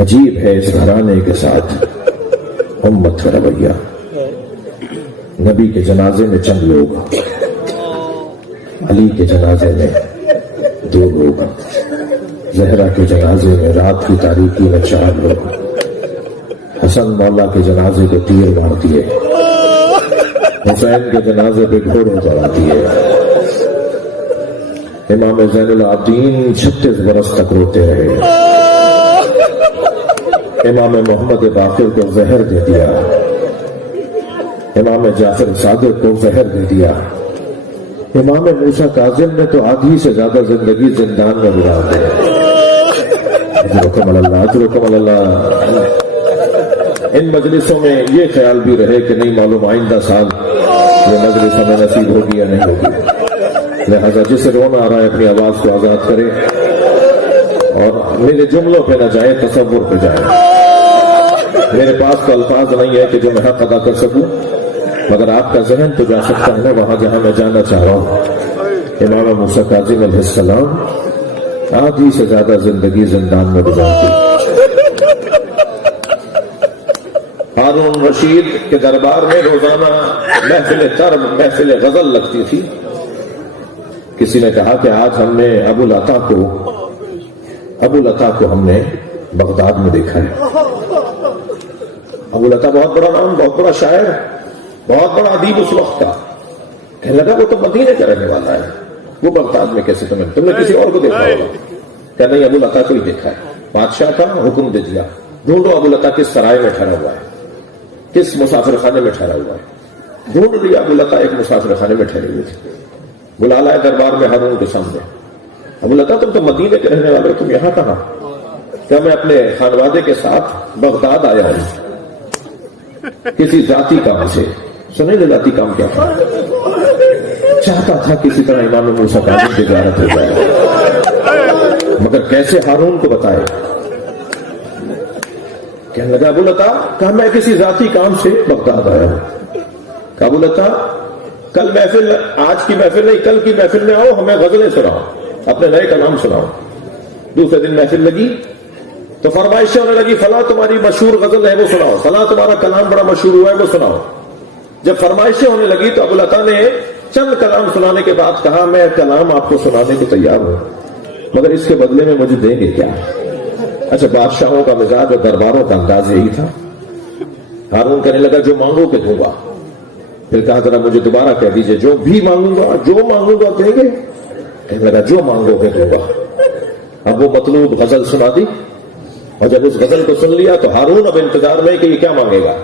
عجیب ہے اس گھرانے کے ساتھ امت کا رویہ. نبی کے جنازے میں چند لوگ، علی کے جنازے میں 2 لوگ، زہرا کے جنازے میں رات کی تاریکی میں 4 لوگ، حسن مولا کے جنازے کو تیر مار دیے، حسین کے جنازے پہ گھوڑے دوڑا دیے، امام زین العابدین 36 برس تک روتے رہے، امام محمد باقر کو زہر دے دیا، امام جعفر صادق کو زہر دے دیا، امام موسیٰ کاظم نے تو آدھی سے زیادہ زندگی زندان میں گزار دی. اجرکم اللہ، اجرکم اللہ. ان مجلسوں میں یہ خیال بھی رہے کہ نہیں معلوم آئندہ سال یہ مجلس ہمیں نصیب ہوگی یا نہیں ہوگی. لہذا جسے رونا آ رہا ہے اپنی آواز کو آزاد کرے اور میرے جملوں پہ نہ جائے، تصور پہ جائے. میرے پاس تو الفاظ نہیں ہے کہ جو میں حق ادا کر سکوں، مگر آپ کا ذہن تو جا سکتا ہے نا وہاں جہاں میں جانا چاہ رہا ہوں. امام موسیٰ کاظم علیہ السلام آدھی سے زیادہ زندگی زندان میں گزارتی. ہارون رشید کے دربار میں روزانہ محفل طرب، محفل غزل لگتی تھی. کسی نے کہا کہ آج ہم نے ابو لتا کو ہم نے بغداد میں دیکھا ہے. ابو لتا بہت بڑا نام، بہت بڑا شاعر، بہت بڑا ادیب اس وقت کا. کہنے لگا وہ تو مدینے کا رہنے والا ہے، وہ بغداد میں کیسے؟ تم نے کسی اور کو دیکھا ہوگا. کہ نہیں، ابو لتا کو ہی دیکھا ہے. بادشاہ کا حکم دے دیا، ڈھونڈو ابو لتا کس سرائے میں ٹھہرا ہوا ہے، کس مسافر خانے میں ٹھہرا ہوا ہے. ڈھونڈ لیا، ابو لتا ایک مسافر خانے میں ٹھہرے ہوئے تھے. بلا لایا دربار میں ہارون کے سامنے. ابو لتا تم تو مدینے کے رہنے والے ہو، تم یہاں کہاں؟ کہ میں اپنے خانوادے کے ساتھ بغداد آیا ہوں کسی ذاتی کام سے. سنے لے ذاتی کام کیا تھا؟ چاہتا تھا کسی طرح امام موسیٰ کاظم کی زیارت ہو جائے، مگر کیسے ہارون کو بتائے. کہنے لگا ابو لتا، کہا میں کسی ذاتی کام سے بغداد آیا ہوں. کہا ابو لتا کل محفل، آج کی محفل نہیں کل کی محفل میں آؤ، ہمیں غزلیں سناؤ، اپنے نئے کلام سناؤ. دوسرے دن محفل لگی تو فرمائشیں ہونے لگی، فلاں تمہاری مشہور غزل ہے وہ سناؤ، فلاں تمہارا کلام بڑا مشہور ہوا ہے وہ سناؤ. جب فرمائشیں ہونے لگی تو ابو لتا نے چند کلام سنانے کے بعد کہا میں کلام آپ کو سنانے کو تیار ہوں، مگر اس کے بدلے میں مجھے دیں گے کیا؟ اچھا، بادشاہوں کا مزاج اور درباروں کا انداز یہی تھا. ہارون کہنے لگا جو مانگو کہ دوں گا. پھر کہا ذرا مجھے دوبارہ کہہ دیجئے، جو بھی مانگوں گا، جو مانگوں گا دیں گے؟ کہنے لگا جو مانگو کہ دوں گا. اب وہ مطلوب غزل سنا دی، اور جب اس غزل کو سن لیا تو ہارون اب انتظار میں کہ یہ کیا مانگے گا.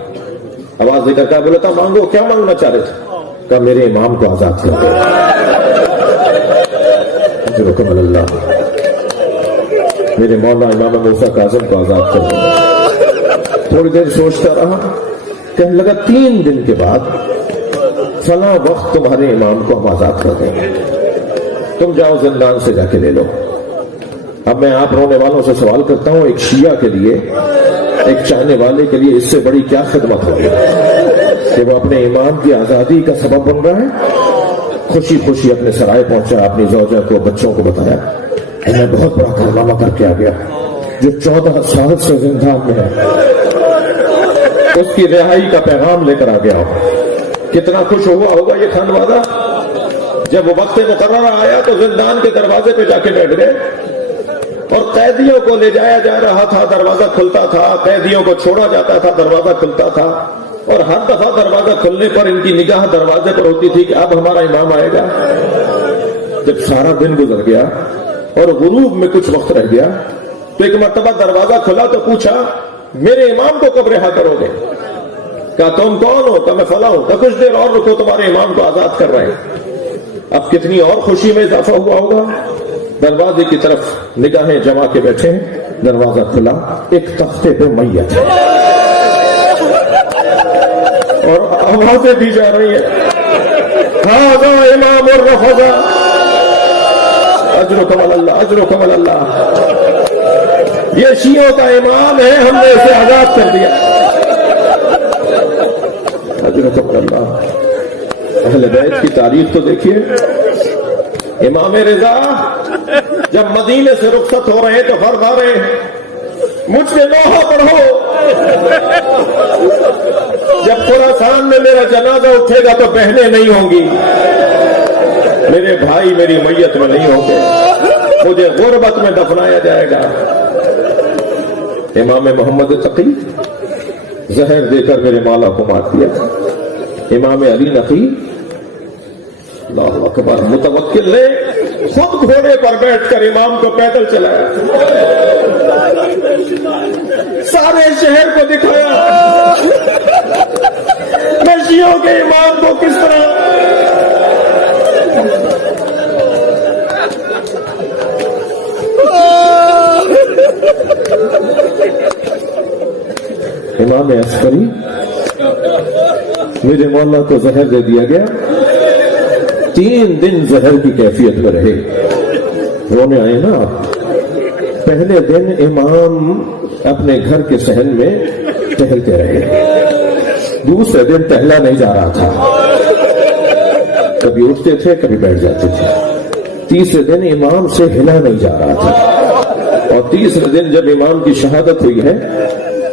آواز دے کر کہا بولا تھا مانگو، کیا مانگنا چاہ رہے تھے؟ کہا میرے امام کو آزاد کر دو. اجرکم اللہ، میرے مولا امام موسیٰ کاظم کو آزاد کر دو. تھوڑی دیر سوچتا رہا، کہنے لگا 3 دن کے بعد فلاں وقت تمہارے امام کو ہم آزاد کر دیں گے، تم جاؤ زندان سے جا کے لے لو. اب میں آپ رونے والوں سے سوال کرتا ہوں، ایک شیعہ کے لیے، ایک چاہنے والے کے لیے اس سے بڑی کیا خدمت ہوگی کہ وہ اپنے امام کی آزادی کا سبب بن رہا ہے. خوشی خوشی اپنے سرائے پہنچا، اپنی زوجہ کو، بچوں کو بتایا میں بہت بڑا کارنامہ کر کے آ گیا، جو 14 سال سے زندان میں ہے اس کی رہائی کا پیغام لے کر آ گیا. کتنا خوش ہوا ہوگا یہ خانوادہ. جب وہ وقت مقررہ آیا تو زندان کے دروازے پہ جا کے بیٹھ گئے اور قیدیوں کو لے جایا جا رہا تھا، دروازہ کھلتا تھا، قیدیوں کو چھوڑا جاتا تھا، دروازہ کھلتا تھا، اور ہر دفعہ دروازہ کھلنے پر ان کی نگاہ دروازے پر ہوتی تھی کہ اب ہمارا امام آئے گا. جب سارا دن گزر گیا اور غروب میں کچھ وقت رہ گیا تو ایک مرتبہ دروازہ کھلا تو پوچھا میرے امام کو کب رہا کرو گے؟ کہا تم کون ہو؟ کہا میں فلاں ہوں. کہا کچھ دیر اور رکو، تمہارے امام کو آزاد کر رہے ہیں. اب کتنی اور خوشی میں اضافہ ہوا ہوگا. دروازے کی طرف نگاہیں جما کے بیٹھے ہیں، دروازہ کھلا، ایک تختے پہ میت ہے اور آوازیں دی جا رہی ہیں ہذا امام الرفضہ، اجرکم اللہ، اجرکم اللہ، یہ شیعوں کا امام ہے، ہم نے اسے آزاد کر دیا. اجرکم اللہ. اہل بیت کی تاریخ تو دیکھیے. امام رضا جب مدینے سے رخصت ہو رہے تو فرما رہے ہیں مجھ سے لوہا پڑھو، جب خراسان میں میرا جنازہ اٹھے گا تو بہنیں نہیں ہوں گی، میرے بھائی میری میت میں نہیں ہوں گے، مجھے غربت میں دفنایا جائے گا۔ امام محمد تقی زہر دے کر میرے مولا کو مار دیا۔ امام علی نقی اللہ اکبر متوکل نے خود گھوڑے پر بیٹھ کر امام کو پیدل چلایا، سارے شہر کو دکھایا میں شیعوں کے امام کو کس طرح امام عسکری میرے مولا کو زہر دے دیا گیا، 3 دن زہر کی کیفیت میں رہے، رونے آئے نا آپ۔ پہلے دن امام اپنے گھر کے صحن میں ٹہلتے رہے، دوسرے دن ٹہلا نہیں جا رہا تھا، کبھی اٹھتے تھے کبھی بیٹھ جاتے تھے، تیسرے دن امام سے ہلا نہیں جا رہا تھا، اور تیسرے دن جب امام کی شہادت ہوئی ہے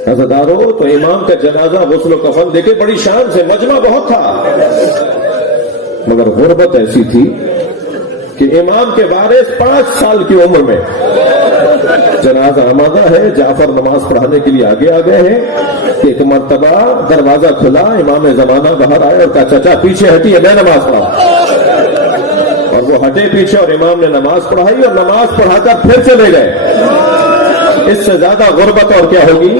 عزادارو تو امام کا جنازہ غسل و کفن دیکھے بڑی شان سے، مجمع بہت تھا، مگر غربت ایسی تھی کہ امام کے وارث 5 سال کی عمر میں جنازہ آمادہ ہے، جعفر نماز پڑھانے کے لیے آگے آ گئے ہیں کہ ایک مرتبہ دروازہ کھلا، امام زمانہ باہر آئے اور کہا چچا پیچھے ہٹیے میں نماز پڑھا، اور وہ ہٹے پیچھے اور امام نے نماز پڑھائی اور نماز پڑھا کر پھر چلے گئے۔ اس سے زیادہ غربت اور کیا ہوگی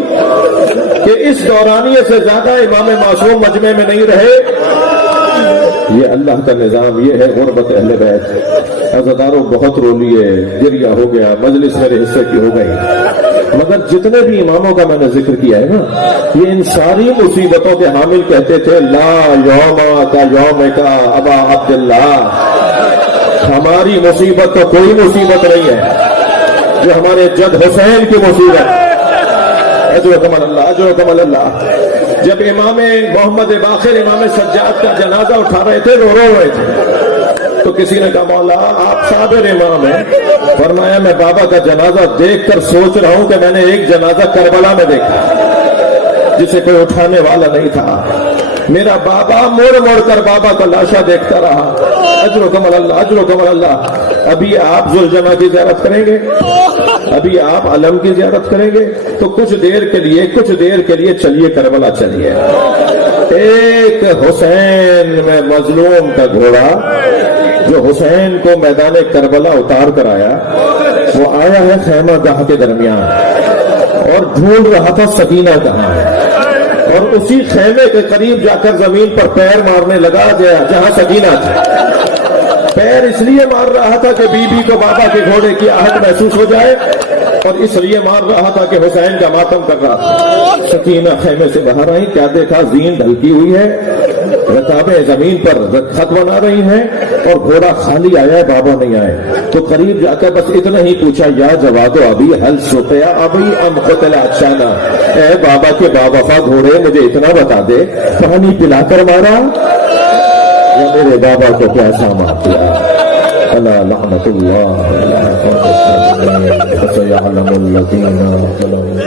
کہ اس دورانیے سے زیادہ امام معصوم مجمع میں نہیں رہے۔ یہ اللہ کا نظام، یہ ہے غربت اہل بیت۔ عزاداروں بہت رو لیے، گریہ ہو گیا، مجلس میرے حصے کی ہو گئی، مگر جتنے بھی اماموں کا میں نے ذکر کیا ہے نا، یہ ان ساری مصیبتوں کے حامل کہتے تھے لا یوم کا یوم کا ابا عبداللہ، ہماری مصیبت تو کوئی مصیبت نہیں ہے جو ہمارے جد حسین کی مصیبت۔ اجرکم اللہ اجرکم اللہ۔ جب امام محمد باقر امام سجاد کا جنازہ اٹھا رہے تھے، رو رہے تھے، تو کسی نے کہا مولا آپ صابر امام ہیں، فرمایا میں بابا کا جنازہ دیکھ کر سوچ رہا ہوں کہ میں نے ایک جنازہ کربلا میں دیکھا جسے کوئی اٹھانے والا نہیں تھا، میرا بابا مڑ مڑ کر بابا کا لاشا دیکھتا رہا۔ اجرکم اللہ اجرکم اللہ۔ ابھی آپ ذوالجناح کی زیارت کریں گے، ابھی آپ علم کی زیارت کریں گے، تو کچھ دیر کے لیے چلیے کربلا چلیے۔ ایک حسین میں مظلوم کا گھوڑا جو حسین کو میدان کربلا اتار کر آیا، وہ آیا ہے خیمہ گاہ کے درمیان اور ڈھونڈ رہا تھا سکینہ کہاں ہے، اور اسی خیمے کے قریب جا کر زمین پر پیر مارنے لگا جہاں سکینہ تھا۔ پیر اس لیے مار رہا تھا کہ بی بی کو بابا کے گھوڑے کی آہٹ محسوس ہو جائے، اور اس لیے مار رہا تھا کہ حسین کا ماتم کر رہا تھا۔ سکینہ خیمے سے باہر آئی، کیا دیکھا زین ڈھلکی ہوئی ہے، رکابیں زمین پر خط بنا رہی ہیں، اور گھوڑا خالی آیا ہے، بابا نہیں آئے۔ تو قریب جا کر بس اتنا ہی پوچھا یا جواد ابھی حل سوتیا ابھی ام قتل اچانا، اے بابا کے باوفا گھوڑے مجھے اتنا بتا دے پانی پلا کر مارا یا میرے بابا کو پیاسا مار دیا؟ الا لعنت اللہ فسيعلم الذين ظلموا